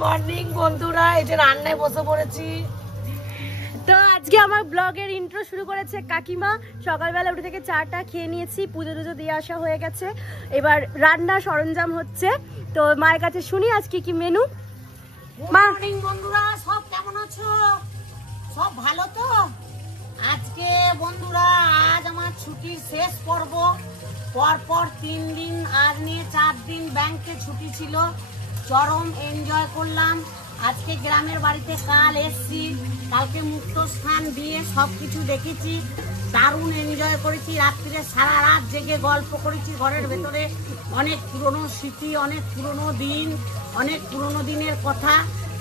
Morning বন্ধুরা, এই যে রান্নায় বসে পড়েছি। তো আজকে আমার ব্লগের ইন্ট্রো শুরু করেছে কাকিমা। সকালবেলা উঠে থেকে চাটা খেয়ে নিয়েছি, পুজো টুজো দিয়ে আসা হয়ে গেছে, এবার রান্না সরঞ্জাম হচ্ছে। তো মায়ের কাছে শুনি আজকে কি মেনু। মর্নিং বন্ধুরা, সব কেমন আছো? সব ভালো তো? আজকে বন্ধুরা, আজ আমার ছুটির শেষ পর্ব। পরপর 3 দিন, আজ নিয়ে 4 দিন ব্যাংকে ছুটি ছিল। চরম এনজয় করলাম। আজকে গ্রামের বাড়িতে কাল এসছি, কালকে মুক্ত স্থান দিয়ে সবকিছু দেখেছি, দারুণ এনজয় করেছি। রাত্রিরে সারা রাত জেগে গল্প করেছি ঘরের ভেতরে। অনেক পুরনো স্মৃতি, অনেক পুরনো দিন, অনেক পুরনো দিনের কথা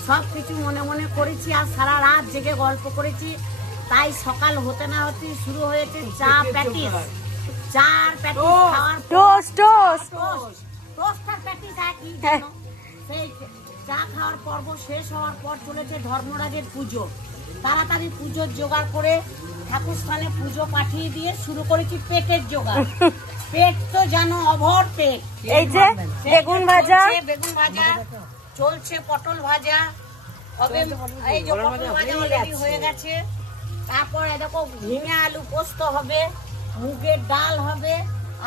সব কিছু মনে মনে করেছি। আর সারা রাত জেগে গল্প করেছি। তাই সকাল হতে না হতে শুরু হয়েছে চা প্যাটিস। চার প্যাটিস খাওয়ার টোস্টার প্যাটিস একই জানো। সেই চা খাওয়ার পর্ব শেষ হওয়ার পর চলেছে ধর্মরাজের পুজো। তাড়াতাড়ি পুজোর জোগাড় করে ঠাকুর স্থানে পুজো পাঠিয়ে দিয়ে শুরু করেছি পেটের জোগাড়। পেট তো জানো অভর পেট। এই যে বেগুন ভাজা, চলছে পটল ভাজা হবে। এই যে পটল ভাজা অলরেডি হয়ে গেছে। তারপরে দেখো ঝিঙে আলু পোস্ত হবে, মুগের ডাল হবে।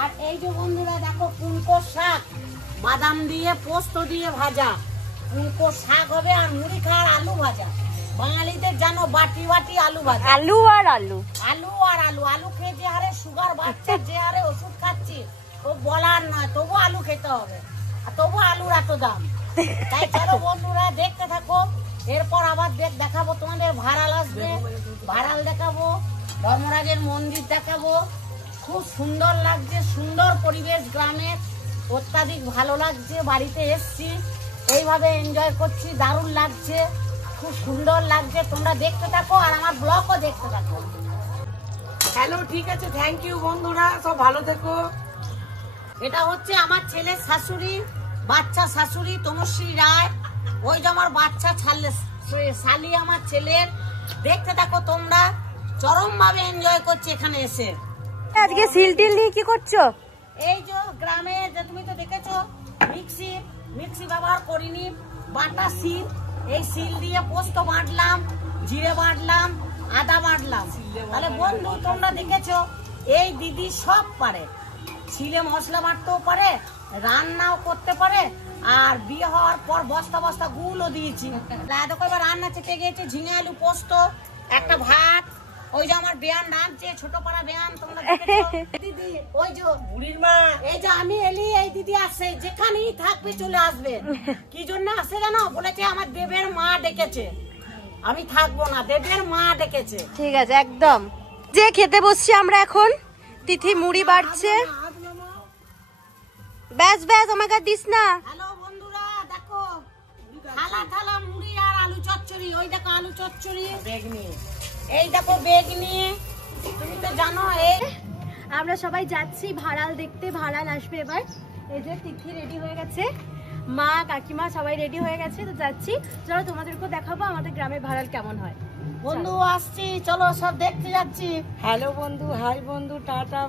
আর এই যে বন্ধুরা দেখো কুনকো শাক, বাদাম দিয়ে পোস্ত দিয়ে ভাজা কুনকো শাক হবে। আর মুড়ি খাওয়ার আলু ভাজা। বাঙালিদের জানো বাটি বাটি আলু ভাজা। আলু আর আলু, আলু আর আলু। আলু খেয়ে যে হারে সুগার বাড়ছে, যে হারে ওষুধ খাচ্ছি ও বলার নয়। তবু আলু খেতে হবে, আর তবু আলুর এত দাম। তাই চলো বন্ধুরা দেখতে থাকো। এরপর আবার দেখাবো তোমাদের ভাড়াল আসবে, ভাড়াল দেখাবো, ধর্মরাজের মন্দির দেখাবো। খুব সুন্দর লাগছে, সুন্দর পরিবেশ গ্রামের, অত্যাধিক ভালো লাগছে। বাড়িতে এসছি, এইভাবে এনজয় করছি, দারুণ লাগছে, খুব সুন্দর লাগছে। তোমরা দেখতে থাকো আর আমার ব্লগও দেখতে থাকো। হ্যালো, ঠিক আছে, থ্যাংক ইউ বন্ধুরা, সব ভালো থেকো। এটা হচ্ছে আমার ছেলের শাশুড়ি, বাচ্চা শাশুড়ি তনুশ্রী রায়। ওই যে আমার বাচ্চা শালি আমার ছেলের। দেখতে থাকো তোমরা, চরম ভাবে এনজয় করছি এখানে এসে। আজকে সিলটিল নিয়ে কি করছো? এই যে গ্রামে যে তুমি তো দেখেছো মিক্সি ব্যবহার করিনি, বাটা শিল। এই শিল দিয়ে পোস্ত বাটলাম, জিরে বাটলাম, আদা বাটলাম। তাহলে বন্ধু তোমরা দেখেছো এই দিদি সব পারে। শিলে মশলা বাটতেও পারে, রান্নাও করতে পারে। আর বিয়ে হওয়ার পর বস্তা বস্তা গুলও দিয়েছি। দেখো এবার রান্না চেপে গিয়েছে ঝিঙে আলু পোস্ত, একটা ভাত। ওই যে আমার বেয়ান ডাকছে, ছোট পাড়া বেয়ান, তোমরা দেখেছো দিদি। ওই যে বুড়ির মা, এই যে আমি এলি, এই দিদি আসছে, যেখানেই থাকবে চলে আসবে। কি জন্য আসছে জানো? বলেছে আমার দেবের মা ডেকেছে, আমি থাকবো না, দেবের মা ডেকেছে। ঠিক আছে, একদম। যে খেতে বসছি আমরা এখন, তিথি মুড়ি বাড়ছে। ব্যাস ব্যাস, আমাকে দিস না। হ্যালো বন্ধুরা, দেখো থালা থালা মুড়ি আর আলু চচ্চড়ি। ওই দেখো আলু চচ্চড়ি, বেগনি। এই দেখো বেগনি, তুমি তো জানো। এই আমরা সবাই যাচ্ছি ভাড়াল দেখতে, ভাড়াল আসবে এবার। এই যে তিথি রেডি হয়ে গেছে, মা কাকিমা সবাই রেডি হয়ে গেছে। তো যাচ্ছি, চলো তোমাদেরকেও দেখাবো আমাদের গ্রামের ভাড়াল কেমন হয়। বন্ধু আসছি, চলো সব দেখতে যাচ্ছি। হ্যালো বন্ধু, হাই বন্ধু, টাটা।